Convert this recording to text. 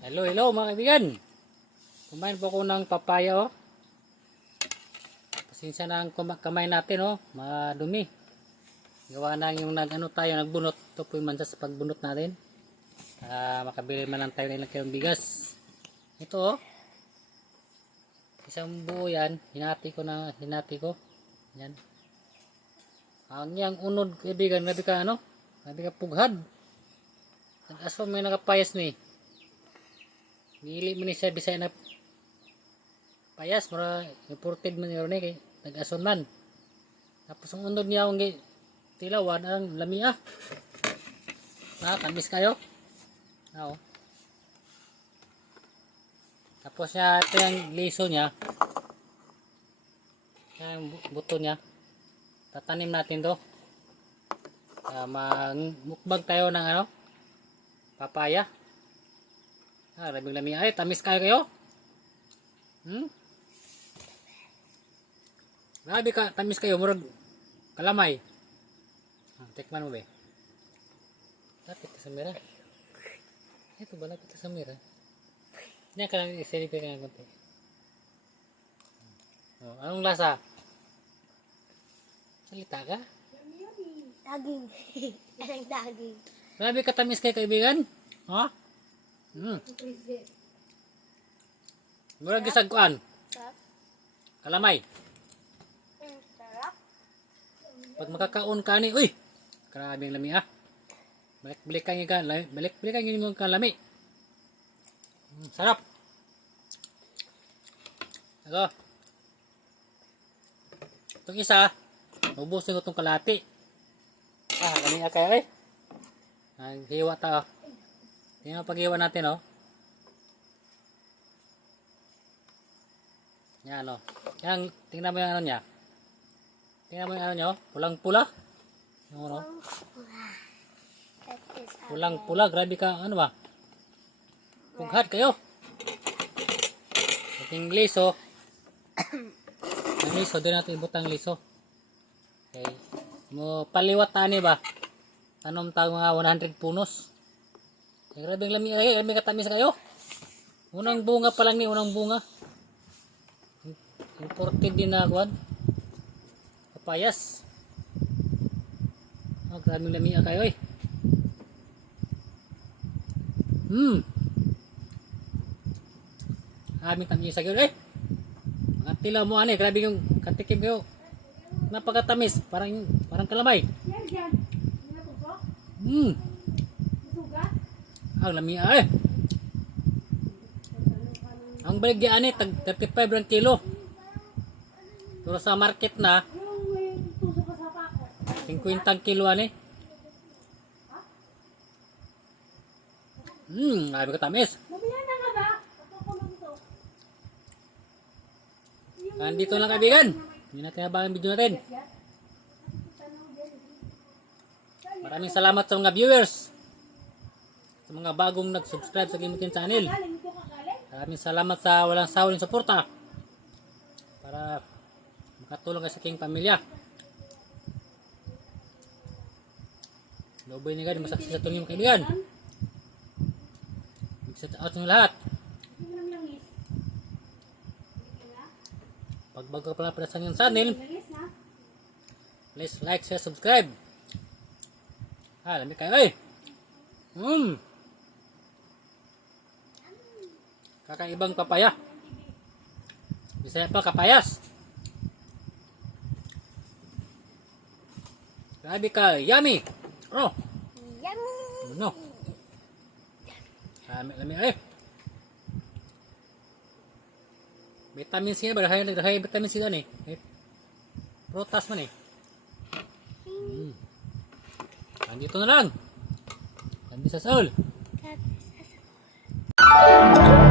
Hello, hello mga kaibigan. Kumain po ako ng papaya oh. Pasensya na ang kamay natin oh, madumi. Gawa na yung nag ano tayo nagbunot. Ito po yung sa pagbunot natin. Ah, makabili man lang tayo ng ilang kilong bigas. Ito oh. Isang buo yan, hinati ko na hinati ko. Yan. Ang yang unod kaibigan, nabi ka ano? Nabi ka pughad. Nag-aso may nakapayas ni. Gili mo ni siya bisay na payas mura imported man yun kay nag-ason man. Tapos ang unod niya ang tilawan ang lamia. Na tamis kayo. Na oh. Tapos niya ito yung liso niya. Yung bu- buto niya. Tatanim natin to. Uh, mukbang tayo ng ano? Papaya. Ah, labing lami. Ay, tamis kayo kayo? Hmm? Grabe ka, tamis kayo. Murag kalamay. Ah, tikman mo ba? Lapit ka sa mira. Ito ba, lapit ka sa mira. Yan ka lang, isilipin ka ng konti. Oh, anong lasa? Salita ka? Daging. Daging. Grabe ka tamis kayo kaibigan. Ha? Hmm. Murag gisag kuan. Kalamay. Mm, sarap. Pag makakaon ka ni, uy, grabe ang lami ah. Balik-balik ka nga, balik-balik ka nga ka lami. Mm, sarap. Ako. Itong isa, ubusin ko itong kalati. Ah, lami ah kayo eh. Naghiwa ta. Tingnan mo paghiwa natin oh. Yan oh. Yan, tingnan mo yung ano niya. Tingnan mo yung ano nyo, pulang-pula. Yung ano, pulang-pula, grabe ka, ano ba? Pughat kayo. Ating liso. Ang liso, doon natin ibutang liso. Okay. Mo paliwat tani ba? Tanom tayo mga 100 punos. Ay, grabe ang lami, ay, grabe katamis kayo. Unang bunga pa lang ni, unang bunga. Imported din na, kuwan. Papayas. Oh, grabe ang lami kayo eh. Hmm. Aming tamis sa eh. Mga tilaw mo ani, grabe yung katikim kayo. Napakatamis, parang parang kalamay. Hmm. Ang lami ay. Ang baligya ani tag 35 lang kilo. Pero sa market na 50 kilo ani. Hmm, grabe katamis. Nandito lang kaibigan. Hindi natin habang ang video natin. Maraming salamat sa mga viewers. Sa mga bagong nag-subscribe sa Gimutin Channel. Maraming salamat sa walang sawang suporta. Para makatulong kayo sa aking pamilya. Lobay ni God, masaksi sa tuloy mga kaibigan. Mag-set out ng lahat. Pag bago ka pala pala sa inyong channel, please like, share, subscribe. Ah, lamig kayo eh. Hmm. Kakaibang papaya. Bisaya pa kapayas. Grabe ka, yummy. Oh, Yummy. ano? Lamig, lamig eh. Vitamin C na ba? Dahil dahil vitamin C na eh. Prutas man eh. Hmm. Andito na lang. Andito sa Saul. That is a